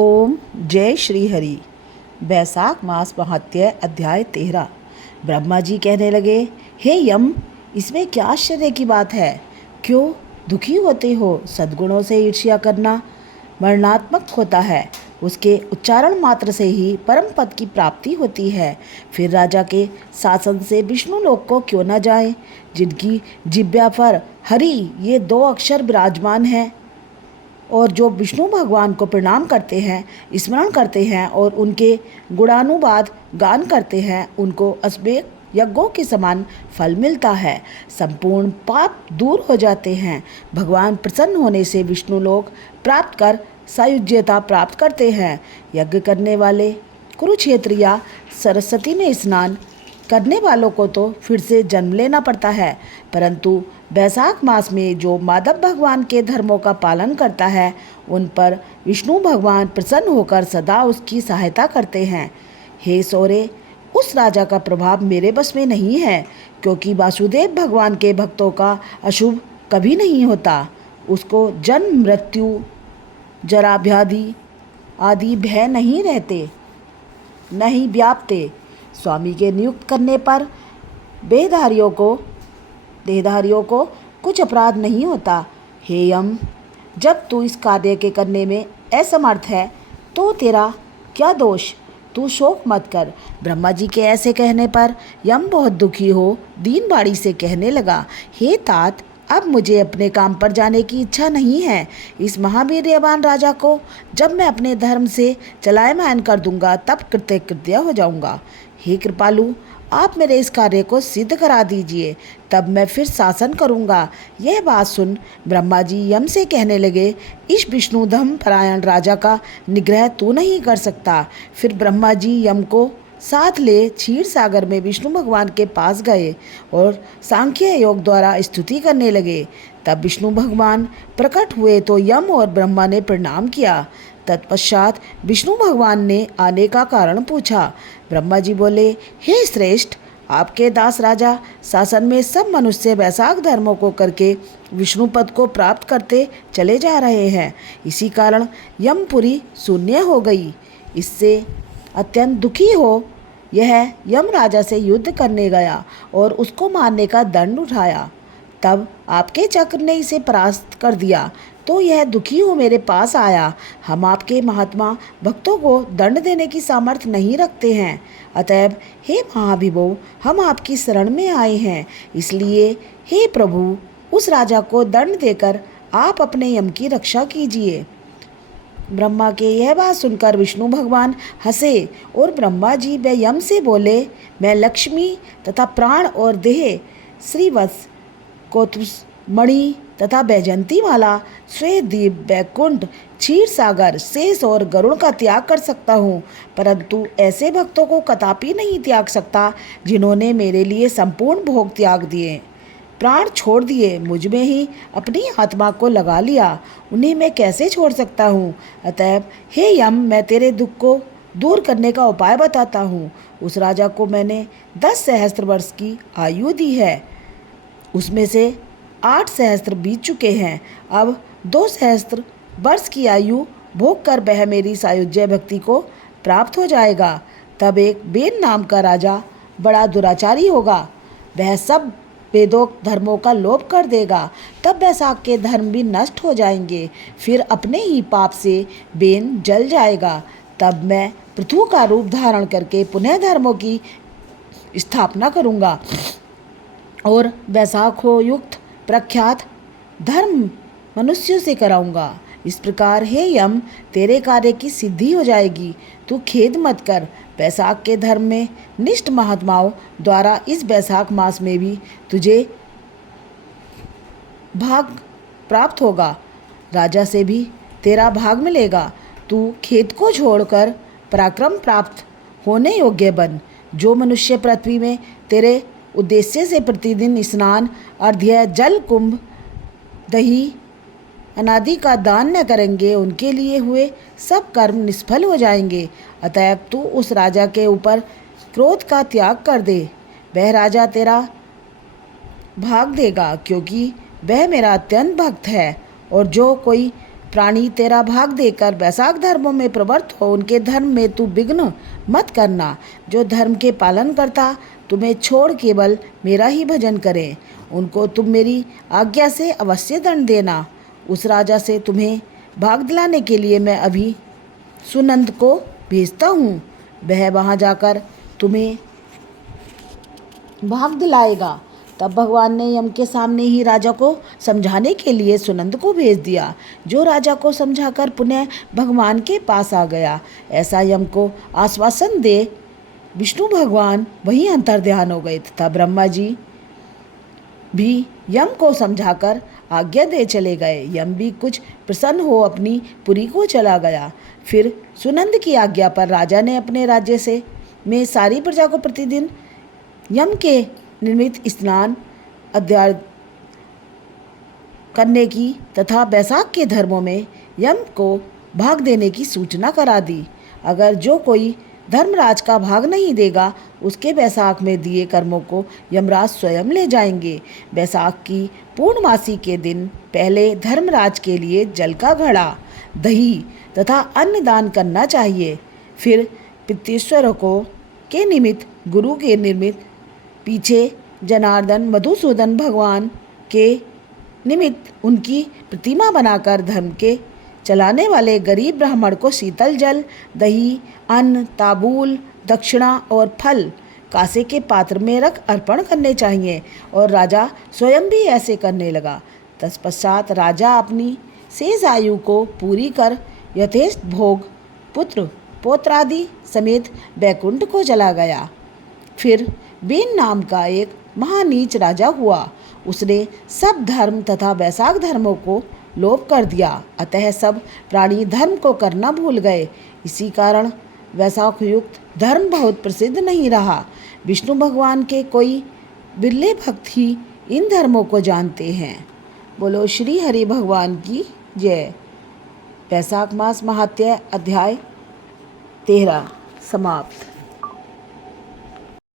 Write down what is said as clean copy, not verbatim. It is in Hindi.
ओम जय श्री हरि। बैसाख मास महात्म्य अध्याय 13। ब्रह्मा जी कहने लगे, हे यम, इसमें क्या आश्चर्य की बात है? क्यों दुखी होते हो? सद्गुणों से ईर्ष्या करना मरणात्मक होता है। उसके उच्चारण मात्र से ही परम पद की प्राप्ति होती है। फिर राजा के शासन से विष्णु लोक को क्यों न जाए, जिनकी जिह्वा पर हरि ये 2 अक्षर विराजमान हैं, और जो विष्णु भगवान को प्रणाम करते हैं, स्मरण करते हैं और उनके गुणानुवाद गान करते हैं, उनको अश्वेत यज्ञों के समान फल मिलता है। संपूर्ण पाप दूर हो जाते हैं। भगवान प्रसन्न होने से विष्णु लोक प्राप्त कर सायुज्यता प्राप्त करते हैं। यज्ञ करने वाले कुरुक्षेत्र या सरस्वती में स्नान करने वालों को तो फिर से जन्म लेना पड़ता है, परंतु बैसाख मास में जो माधव भगवान के धर्मों का पालन करता है, उन पर विष्णु भगवान प्रसन्न होकर सदा उसकी सहायता करते हैं। हे सौरे, उस राजा का प्रभाव मेरे बस में नहीं है, क्योंकि वासुदेव भगवान के भक्तों का अशुभ कभी नहीं होता। उसको जन्म मृत्यु जरा व्याधि आदि भय नहीं रहते, नहीं व्यापते। स्वामी के नियुक्त करने पर देहधारियों को कुछ अपराध नहीं होता। हे यम, जब तू इस कार्य के करने में असमर्थ है तो तेरा क्या दोष? तू शोक मत कर। ब्रह्मा जी के ऐसे कहने पर यम बहुत दुखी हो दीन बाड़ी से कहने लगा, हे तात, अब मुझे अपने काम पर जाने की इच्छा नहीं है। इस महावीर्यवान राजा को जब मैं अपने धर्म से चलायमान कर दूंगा, तब कृत्य हो जाऊंगा। हे कृपालु, आप मेरे इस कार्य को सिद्ध करा दीजिए, तब मैं फिर शासन करूंगा। यह बात सुन ब्रह्मा जी यम से कहने लगे, इस विष्णुधम परायण राजा का निग्रह तू नहीं कर सकता। फिर ब्रह्मा जी यम को साथ ले क्षीर सागर में विष्णु भगवान के पास गए और सांख्य योग द्वारा स्तुति करने लगे। तब विष्णु भगवान प्रकट हुए तो यम और ब्रह्मा ने प्रणाम किया। तत्पश्चात विष्णु भगवान ने आने का कारण पूछा। ब्रह्मा जी बोले, हे श्रेष्ठ, आपके दास राजा शासन में सब मनुष्य बैसाख धर्मों को करके विष्णु पद को प्राप्त करते चले जा रहे हैं। इसी कारण यमपुरी शून्य हो गई। इससे अत्यंत दुखी हो यह यम राजा से युद्ध करने गया और उसको मारने का दंड उठाया। तब आपके चक्र ने इसे परास्त कर दिया, तो यह दुखी हो मेरे पास आया। हम आपके महात्मा भक्तों को दंड देने की सामर्थ्य नहीं रखते हैं, अतएव हे महाभिभो, हम आपकी शरण में आए हैं। इसलिए हे प्रभु, उस राजा को दंड देकर आप अपने यम की रक्षा कीजिए। ब्रह्मा के यह बात सुनकर विष्णु भगवान हंसे और ब्रह्मा जी व यम से बोले, मैं लक्ष्मी तथा प्राण और देह, श्रीवत्स, कौतुमणि तथा बैजंती माला, श्वेतदीप, बैकुंठ, क्षीर सागर, शेष और गरुड़ का त्याग कर सकता हूँ, परंतु ऐसे भक्तों को कदापि नहीं त्याग सकता जिन्होंने मेरे लिए संपूर्ण भोग त्याग दिए, प्राण छोड़ दिए, मुझ में ही अपनी आत्मा को लगा लिया। उन्हें मैं कैसे छोड़ सकता हूँ? अतएव हे यम, मैं तेरे दुख को दूर करने का उपाय बताता हूँ। उस राजा को मैंने 10 सहस्त्र वर्ष की आयु दी है, उसमें से 8 सहस्त्र बीत चुके हैं। अब 2 सहस्त्र वर्ष की आयु भोग कर वह मेरी सायुज्य भक्ति को प्राप्त हो जाएगा। तब एक बेन नाम का राजा बड़ा दुराचारी होगा, वह सब वेदोक्त धर्मों का लोप कर देगा। तब बैसाख के धर्म भी नष्ट हो जाएंगे। फिर अपने ही पाप से बेन जल जाएगा। तब मैं पृथु का रूप धारण करके पुनः धर्मों की स्थापना करूंगा और बैसाखों युक्त प्रख्यात धर्म मनुष्यों से कराऊंगा। इस प्रकार हे यम, तेरे कार्य की सिद्धि हो जाएगी। तू खेद मत कर। बैसाख के धर्म में निष्ठ महात्माओं द्वारा इस बैसाख मास में भी तुझे भाग प्राप्त होगा। राजा से भी तेरा भाग मिलेगा। तू खेद को छोड़कर पराक्रम प्राप्त होने योग्य बन। जो मनुष्य पृथ्वी में तेरे उद्देश्य से प्रतिदिन स्नान, अर्घ्य, जल, कुंभ, दही अनादि का दान न करेंगे, उनके लिए हुए सब कर्म निष्फल हो जाएंगे। अतएव तू उस राजा के ऊपर क्रोध का त्याग कर दे। वह राजा तेरा भाग देगा, क्योंकि वह मेरा अत्यंत भक्त है। और जो कोई प्राणी तेरा भाग देकर वैशाख धर्मों में प्रवृत्त हो, उनके धर्म में तू विघ्न मत करना। जो धर्म के पालन करता तुम्हें छोड़ केवल मेरा ही भजन करें, उनको तुम मेरी आज्ञा से अवश्य दंड देना। उस राजा से तुम्हें भाग दिलाने के लिए मैं अभी सुनंद को भेजता हूँ, वह वहाँ जाकर तुम्हें भाग दिलाएगा। तब भगवान ने यम के सामने ही राजा को समझाने के लिए सुनंद को भेज दिया, जो राजा को समझाकर पुनः भगवान के पास आ गया। ऐसा यम को आश्वासन दे विष्णु भगवान वहीं अंतर्ध्यान हो गए तथा ब्रह्मा जी भी यम को समझाकर आज्ञा दे चले गए। यम भी कुछ प्रसन्न हो अपनी पुरी को चला गया। फिर सुनंद की आज्ञा पर राजा ने अपने राज्य से में सारी प्रजा को प्रतिदिन यम के निर्मित स्नान अध्याय करने की तथा वैशाख के धर्मों में यम को भाग देने की सूचना करा दी। अगर जो कोई धर्मराज का भाग नहीं देगा, उसके वैशाख में दिए कर्मों को यमराज स्वयं ले जाएंगे। वैशाख की पूर्णमासी के दिन पहले धर्मराज के लिए जल का घड़ा, दही तथा अन्न दान करना चाहिए। फिर पितृश्वरों को के निमित्त गुरु के निर्मित पीछे जनार्दन मधुसूदन भगवान के निमित्त उनकी प्रतिमा बनाकर धर्म के चलाने वाले गरीब ब्राह्मण को शीतल जल, दही, अन्न, ताबूल, दक्षिणा और फल कांसे के पात्र में रख अर्पण करने चाहिए। और राजा स्वयं भी ऐसे करने लगा। तत्पश्चात राजा अपनी शेष आयु को पूरी कर यथेष्ट भोग पुत्र पौत्रादि समेत बैकुंठ को चला गया। फिर बेन नाम का एक महानीच राजा हुआ। उसने सब धर्म तथा वैशाख धर्मों को लोप कर दिया, अतः सब प्राणी धर्म को करना भूल गए। इसी कारण वैशाख युक्त धर्म बहुत प्रसिद्ध नहीं रहा। विष्णु भगवान के कोई बिरले भक्त ही इन धर्मों को जानते हैं। बोलो श्री हरि भगवान की जय। वैशाख मास महात्म्य अध्याय 13 समाप्त।